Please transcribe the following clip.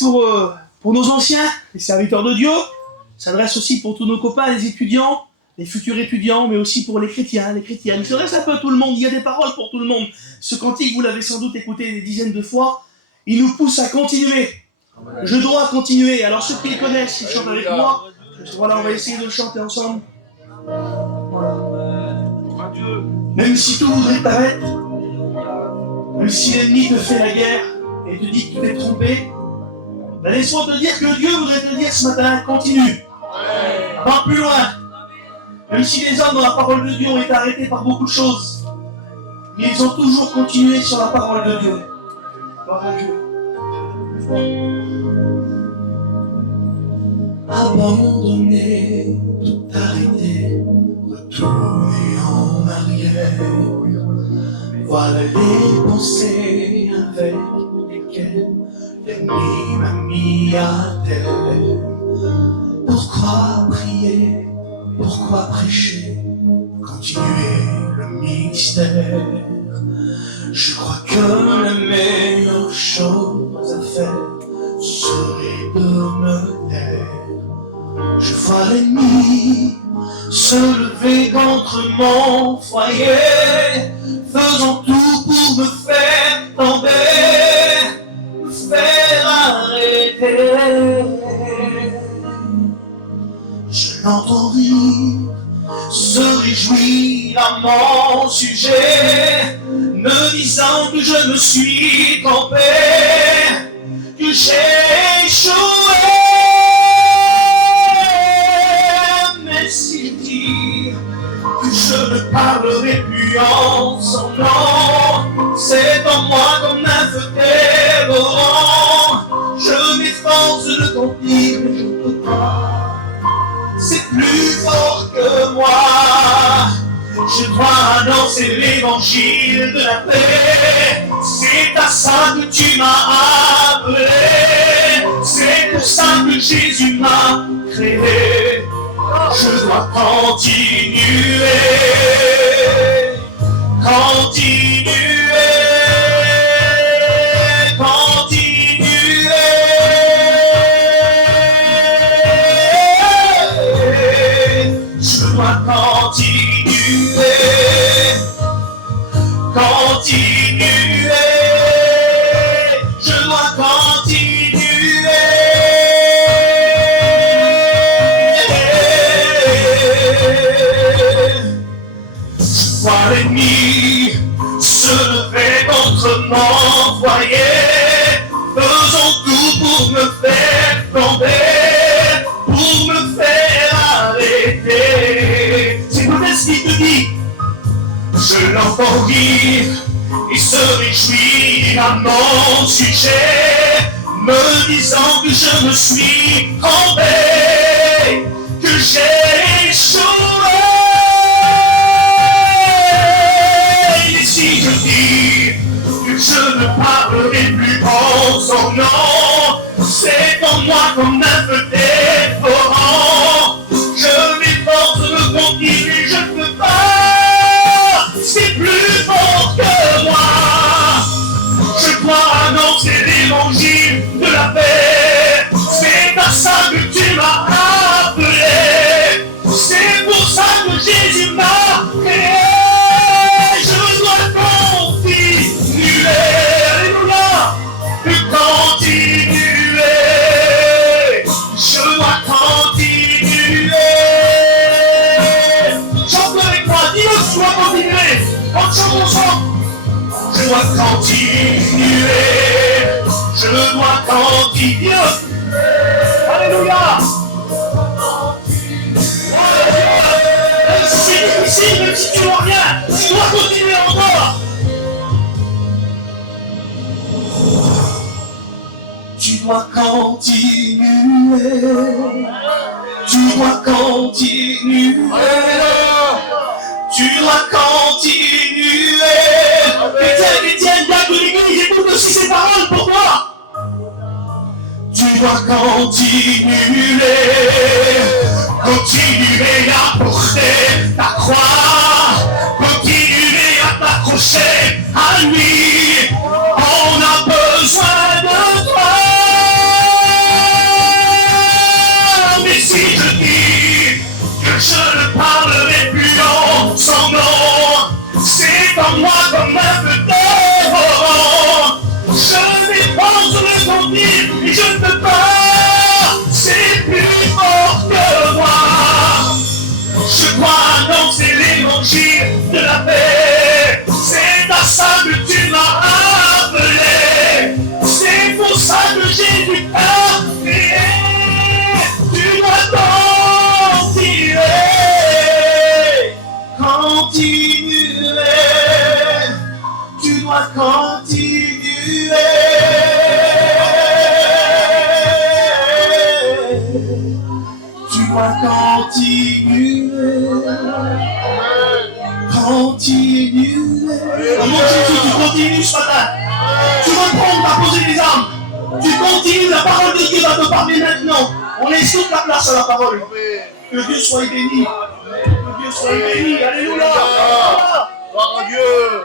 Pour nos anciens, les serviteurs de Dieu, s'adresse aussi pour tous nos copains, les étudiants, les futurs étudiants, mais aussi pour les chrétiens, les chrétiennes. Il s'adresse un peu à tout le monde, il y a des paroles pour tout le monde. Ce cantique, vous l'avez sans doute écouté des dizaines de fois, il nous pousse à continuer. Je dois continuer. Alors ceux qui le connaissent, ils chantent avec moi. Voilà, on va essayer de le chanter ensemble. Voilà. Même si tout voudrait t'arrêter, même si l'ennemi te fait la guerre et te dit que tu t'es trompé, ben laisse-moi te dire que Dieu voudrait te dire ce matin, continue. Va plus loin. Même si les hommes dans la parole de Dieu ont été arrêtés par beaucoup de choses, mais ils ont toujours continué sur la parole de Dieu. Gloire à Dieu. Abandonner, tout arrêter, retourner en arrière. Voilà les pensées avec lesquelles l'ennemi m'a mis à terre. Pourquoi prier? Pourquoi prêcher? Continuer le ministère. Je crois que la meilleure chose à faire serait de me taire. Je vois l'ennemi se lever contre mon foyer, faisant tout pour me faire tomber, me faire arrêter. Je l'entends rire, se réjouir à mon sujet, me disant que je me suis trompé, que j'ai échoué. Mais s'il dit que je ne parlerai plus en son nom, c'est en moi comme un feu dévorant. Je m'efforce de le contenir, mais je ne peux pas. C'est plus fort que moi. Je dois annoncer l'évangile de la paix. C'est à ça que tu m'as appelé. C'est pour ça que Jésus m'a créé. Je dois continuer. Continuer. Continuer, je dois continuer. Je vois l'ennemi se lever contre mon foyer, faisant tout pour me faire tomber, pour me faire arrêter. C'est peut-être ce qui te dit. Je l'entends rire et se réjouir à mon sujet, me disant que je me suis trompé, que j'ai échoué. Et si je dis que je ne parlerai plus en son nom, c'est en moi comme un feu dévorant. Je m'efforce de me continuer, je ne peux pas. C'est plus fort que moi. Je dois annoncer l'évangile de la paix. C'est à ça que tu m'as appelé. C'est pour ça que Jésus m'a créé. Je dois continuer. Alléluia. Continuer. Je dois continuer. Chante avec moi. Dis-le, je dois continuer. On chante ensemble. Je dois continuer. Je dois continuer. Alléluia. C'est difficile, même si tu vois rien, tu dois continuer encore. Tu dois continuer. Tu dois continuer. Tu dois continuer. Chrétien, gars de l'église, écoute aussi ces paroles pour toi. Tu dois continuer. Continuer à porter ta croix. Continuer à t'accrocher à lui. On a besoin de toi. dois continuer. Continuer. Mon Jésus, tu continues ce matin. Tu reprends, tu as posé les armes. Tu continues, la parole de Dieu va te parler maintenant. On laisse toute la place à la parole. Que Dieu soit béni. Que Dieu soit béni. Alléluia. Gloire à Dieu.